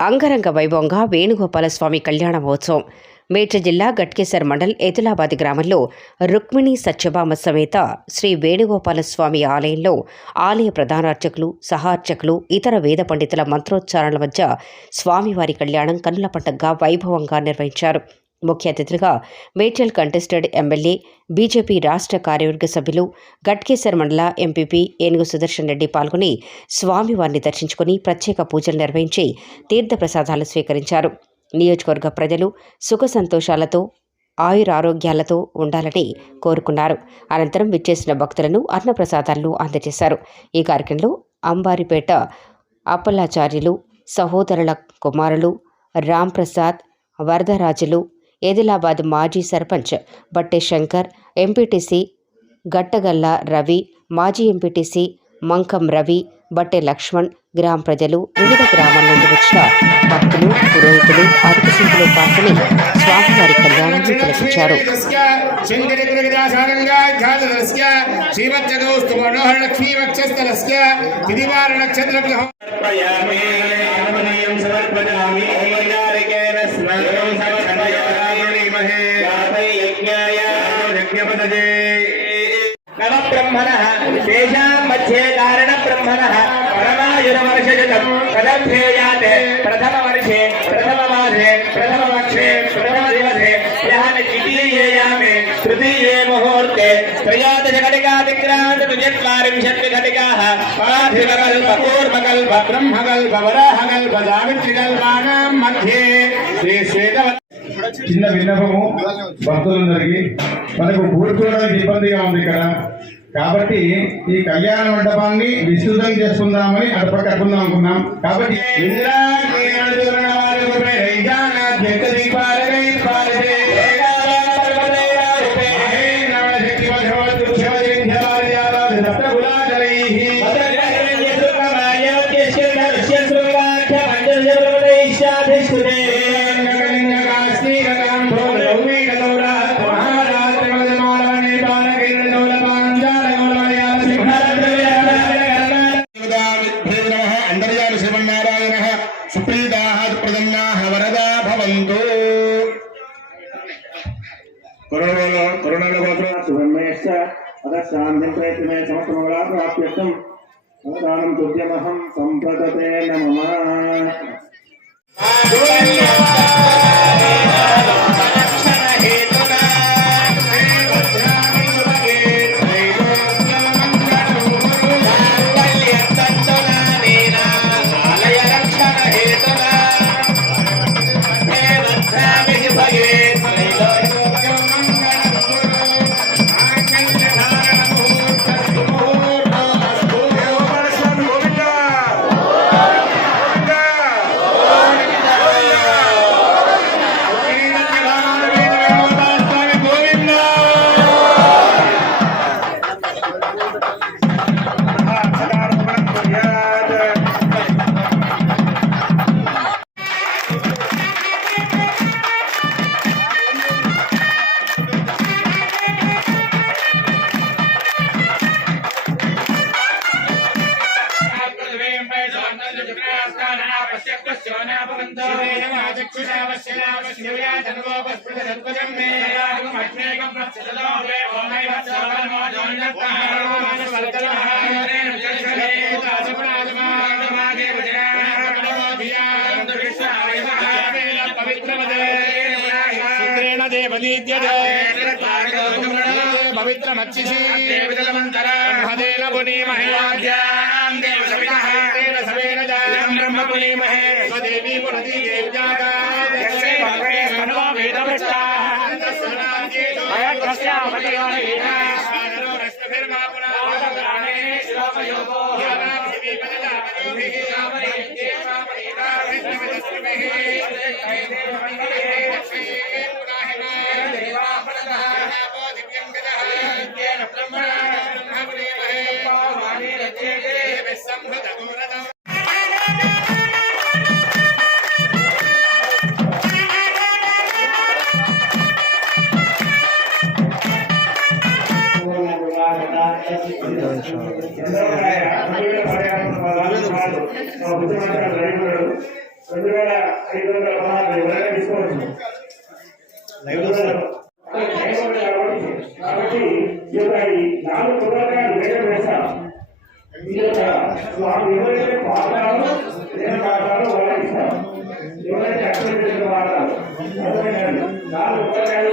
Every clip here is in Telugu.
అంగరంగ వైభవంగా వేణుగోపాలస్వామి కళ్యాణ మహోత్సవం మేడ్చల్ జిల్లా గట్కేసర్ మండల్ ఎతులాబాద్ గ్రామంలో రుక్మిణి సత్యభామ సమేత శ్రీ వేణుగోపాలస్వామి ఆలయంలో ఆలయ ప్రధానార్చకులు సహార్చకులు ఇతర వేద పండితుల మంత్రోచ్చారణల మధ్య స్వామివారి కళ్యాణం కన్నుల పండగగా వైభవంగా నిర్వహించారు. ముఖ్య అతిథులుగా మేడ్చల్ కంటెస్టెడ్ ఎమ్మెల్యే బీజేపీ రాష్ట్ర కార్యవర్గ సభ్యులు గట్కేసర్ మండల ఎంపీపీ ఏనుగు సుదర్శన్ రెడ్డి పాల్గొని స్వామివారిని దర్శించుకుని ప్రత్యేక పూజలు నిర్వహించి తీర్థప్రసాదాలు స్వీకరించారు. నియోజకవర్గ ప్రజలు సుఖ సంతోషాలతో ఆయురారోగ్యాలతో ఉండాలని కోరుకున్నారు. అనంతరం విచ్చేసిన భక్తులను అన్నప్రసాదాలను అందజేశారు. ఈ కార్యక్రమంలో అంబారిపేట అప్పలాచార్యులు, సహోదరుల కుమారులు రాంప్రసాద్, వరదరాజులు, ఎదిలాబాద్ మాజీ సర్పంచ్ బట్టే శంకర్, ఎంపీటీసీ గట్టగల్ల రవి, మాజీ ఎంపీటీసీ మంకం రవి, బట్టే లక్ష్మణ్, గ్రామ ప్రజలు, వివిధ గ్రామాల నుండి వచ్చిన భక్తులు, పురోహితులు అధిక సంఖ్యలో పాల్గొని స్వామివారి కళ్యాణాన్ని తిలకించారు. नवब्रह्मणः तेषां मध्ये कारणब्रह्मणः परमायुरवर्षजतं तदभ्येयाते प्रथमवर्षे प्रथममासे प्रथमपक्षे प्रथमदिवसे यः द्वितीयेयामे तृतीये मुहूर्ते त्रयोदशघटिकातिक्रान्तचत्वारिंशत्घटिकाः पार्थिवकल्प ब्रह्मकल्प वराहकल्प दावित्रिकल्पानां मध्ये श्रीश्वेत చిన్న విన్నపము భక్తులందరికీ మనకు కూర్చోవడానికి ఇబ్బందిగా ఉంది ఇక్కడ. కాబట్టి ఈ కళ్యాణ మండపాన్ని విస్తృతం చేసుకుందామని అటుపక్కకుందాం అనుకున్నాం. కాబట్టి शांति प्रयत्न समस्तमंगलाप्यर्थम अवतारं तुभ्यमहं संप्रदते नमः. Gracias. కాబట్టి ఈ యొక్క ఈ 4 కొబ్బరికాయలు వేరే వేస్తాం. ఈ యొక్క స్వామి ఎవరైతే పాడతారో వాళ్ళకి ఇస్తాం. ఎవరైతే అక్కడ వాడతారు 4 కొబ్బరికాయలు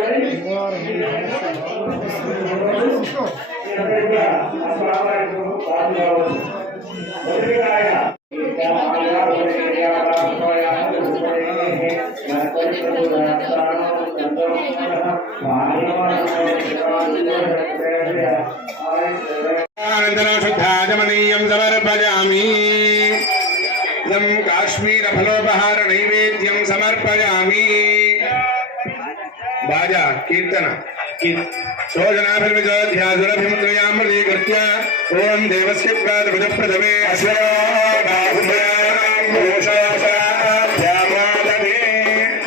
शुद्धाजमनीयं समर्पयामि इदं काश्मीरफलोपहार नैवेद्यं समर्पयामि बाजा कीर्तन शोचनाभिर्विजोध्यासुरभिमुद्रयामृतीकृत्य ॐ देवस्य प्रातभुजप्रथमे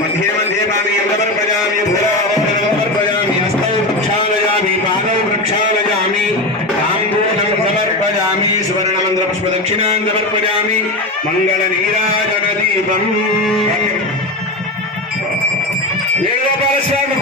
मध्ये मध्ये पानीयं समर्पयामि समर्पयामि हस्तौ प्रक्षालयामि पादौ प्रक्षालयामि ताम्बूलं समर्पयामि सुवर्णमन्त्रपुष्पदक्षिणां समर्पयामि मङ्गलनीराजनदीपम् वेणुगोपालस्वामी